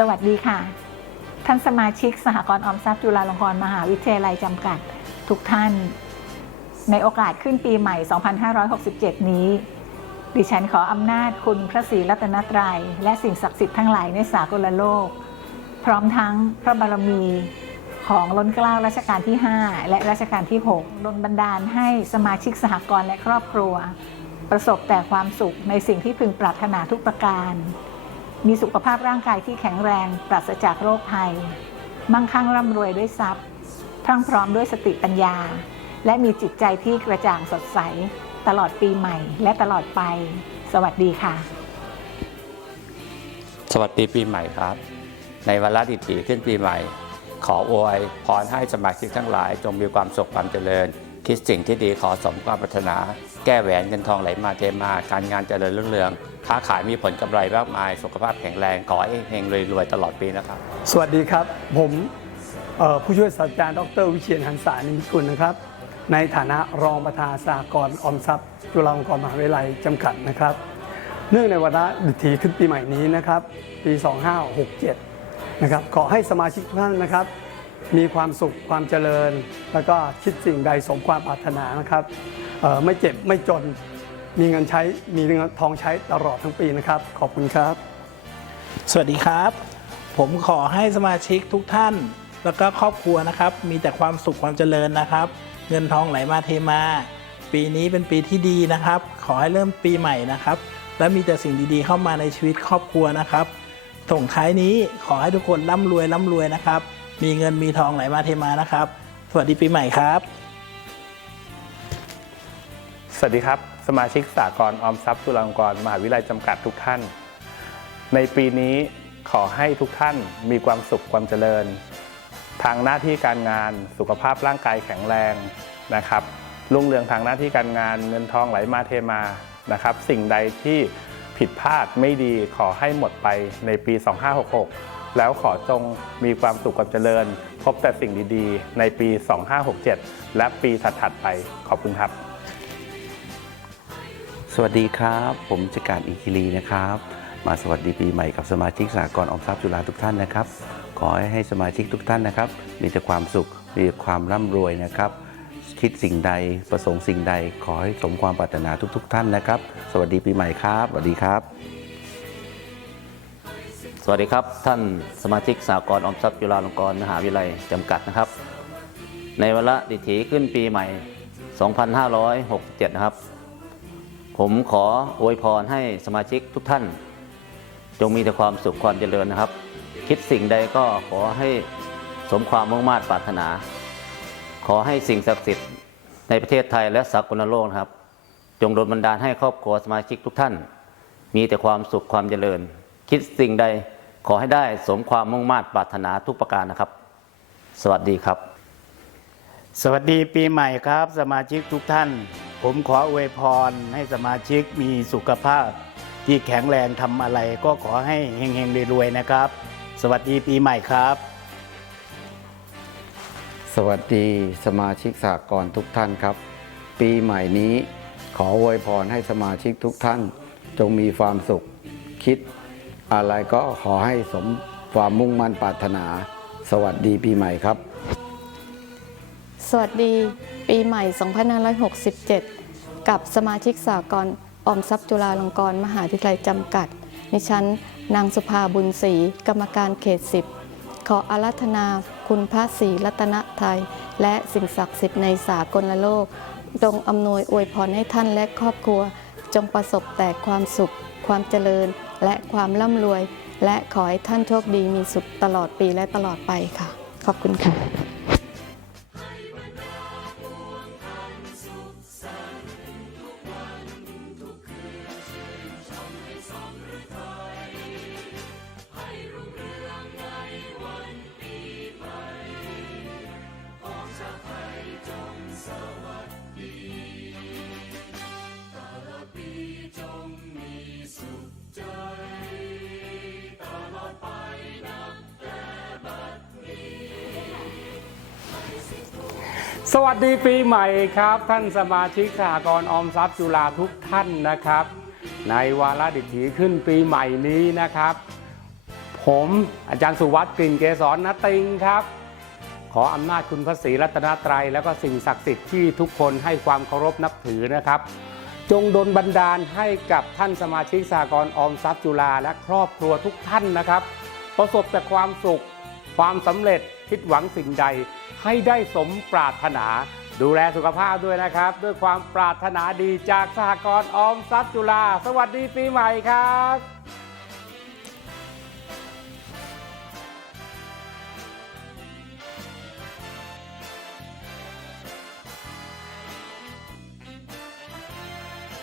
สวัสดีค่ะ ท่านสมาชิกสหกรณ์ออมทรัพย์จุฬาลงกรณ์มหาวิทยาลัยจำกัดทุกท่าน ในโอกาสขึ้นปีใหม่ 2567 นี้ ดิฉันขออำนาจคุณพระศรีรัตนตรัย และสิ่งศักดิ์สิทธิ์ทั้งหลายในสากลโลก พร้อมทั้งพระบารมีของล้นเกล้ารัชกาลที่ 5 และรัชกาลที่ 6 ดลบันดาลให้สมาชิกสหกรณ์และครอบครัว ประสบแต่ความสุขในสิ่งที่พึงปรารถนาทุกประการ มีสุขภาพร่างกายที่แข็งแรง ปราศจากโรคภัย มั่งคั่งร่ำรวยด้วยทรัพย์ พรั่งพร้อมด้วยสติปัญญา และมีจิตใจที่กระจ่างสดใส ตลอดปีใหม่ และตลอดไป สวัสดีค่ะ สวัสดีปีใหม่ครับ ในวาระดิถีขึ้นปีใหม่ ขออวยพรให้สมาชิกทั้งหลาย จงมีความสุขความเจริญ คิดสิ่งที่ดีขอสมความปรารถนา แก้แหวนเงินทองไหลมาเทมา การงานเจริญรุ่งเรือง ค้าขายมีผลกำไรมากมาย สุขภาพแข็งแรง ขอให้เฮงรวยๆตลอดปีนะครับ สวัสดีครับ ผมผู้ช่วยศาสตราจารย์ดร วิเชียนหันษานิมิตกุลนะครับ ในฐานะรองประธานสหกรออมทรัพย์จุฬาลงกรณ์มหาวิทยาลัยจำกัดนะครับ เนื่องในวาระดิถีขึ้นปีใหม่นี้นะครับ ปี 2567 นะครับ ขอให้สมาชิกทุกท่านนะครับ มีความสุขความเจริญ แล้วก็คิดสิ่งใดสมความปรารถนานะครับไม่เจ็บไม่จนมีเงินใช้มีเงินทองใช้ตลอดทั้งปีนะครับ ขอบคุณครับ สวัสดีครับ ผมขอให้สมาชิกทุกท่าน แล้วก็ครอบครัวนะครับ มีแต่ความสุขความเจริญนะครับ เงินทองไหลมาเทมา ปีนี้เป็นปีที่ดีนะครับ ขอให้เริ่มปีใหม่นะครับ และมีแต่สิ่งดีๆ เข้ามาในชีวิตครอบครัวนะครับส่งท้ายนี้ขอให้ทุกคนร่ำรวยร่ำรวยนะครับ มีเงินมีทองไหลมาเทมานะครับ สวัสดีปีใหม่ครับ สวัสดีครับ สมาชิกสากลออมทรัพย์จุฬาลงกรมหาวิทยาลัยจำกัดทุกท่าน ในปีนี้ขอให้ทุกท่านมีความสุขความเจริญ ทางหน้าที่การงานสุขภาพร่างกายแข็งแรงนะครับรุ่งเรืองทางหน้าที่การงานเงินทองไหลมาเทมานะครับ สิ่งใดที่ผิดพลาดไม่ดีขอให้หมดไปในปี 2566 แล้วขอจงมีความสุขความเจริญ พบแต่สิ่งดีๆ ในปี 2567 และปีถัดๆไปขอบคุณครับ สวัสดีครับ ผมจักรอิคิรีนะครับ มาสวัสดีปีใหม่กับสมาชิกสหกรณ์ออมทรัพย์จุฬาทุกท่านนะครับ ขอให้ให้สมาชิกทุกท่านนะครับ มีแต่ความสุขมีแต่ความร่ำรวยนะครับ คิดสิ่งใดประสงค์สิ่งใด ขอให้สมความปรารถนาทุก ๆ ท่านนะครับ สวัสดีปีใหม่ครับสวัสดีครับ สวัสดีครับ ท่านสมาชิกสากลอมทรัพย์จุฬาลงกรณ์มหาวิทยาลัยจำกัดนะครับ ในวาระดิถีขึ้นปีใหม่ 2567 นะครับ ผมขออวยพรให้สมาชิกทุกท่าน จงมีแต่ความสุขความเจริญนะครับ คิดสิ่งใดก็ขอให้สมความมุ่งมา่ปรารถนา ขอให้สิ่งศักดิ์สิทธิ์ในประเทศไทยและสากลโลกนะครับ จงดลบันดาลให้ครอบครัวสมาชิกทุกท่าน มีแต่ความสุขความเจริญ คิดสิ่งใด ขอให้ได้สมความมุ่งมา่ปรารถนาทุกประการนะครับ สวัสดีครับ สวัสดีปีใหม่ครับ สมาชิกทุกท่าน ผมขออวยพรให้สมาชิกมีสุขภาพ ที่แข็งแรงทำอะไรก็ขอให้เฮงๆรวยๆนะครับ สวัสดีปีใหม่ครับ สวัสดีสมาชิกสหกรณ์ทุกท่านครับ ปีใหม่นี้ ขออวยพรให้สมาชิกทุกท่าน จงมีความสุข คิด อะไรก็ขอให้สมความมุ่งมั่นปรารถนา สวัสดีปีใหม่ครับ สวัสดีปีใหม่ 2567 กับสมาชิกสากลออมทรัพย์จุฬาลงกรณ์มหาวิทยาลัยจำกัดดิฉันนางสุภาบุญศรีกรรมการเขต10ขออารัธนาคุณพระศรีรัตนไทย และสิ่งศักดิ์สิทธิ์ในสากลโลกจงอำนวยอวยพรให้ท่านและครอบครัว จงประสบแต่ความสุข ความเจริญ และความร่ำรวย และขอให้ท่านโชคดีมีสุขตลอดปีและตลอดไปค่ะ ขอบคุณค่ะ สวัสดีปีใหม่ครับ ท่านสมาชิกสหกรณ์ออมทรัพย์จุฬาทุกท่านนะครับ ในวาระดิถีขึ้นปีใหม่นี้นะครับ ผมอาจารย์สุวัสด์กลิ่นเกษรนติงครับ ขออำนาจคุณพระศรีรัตนตรัย แล้วก็สิ่งศักดิ์สิทธิ์ที่ทุกคนให้ความเคารพนับถือนะครับ จงดลบันดาลให้กับท่านสมาชิกสากลออมทรัพย์จุฬาและครอบครัวทุกท่านนะครับ ประสบแต่ความสุขความสำเร็จ คิดหวังสิ่งใด ให้ได้สมปรารถนา ดูแลสุขภาพด้วยนะครับ ด้วยความปรารถนาดีจากสหกรณ์ออมทรัพย์จุฬาสวัสดีปีใหม่ครับ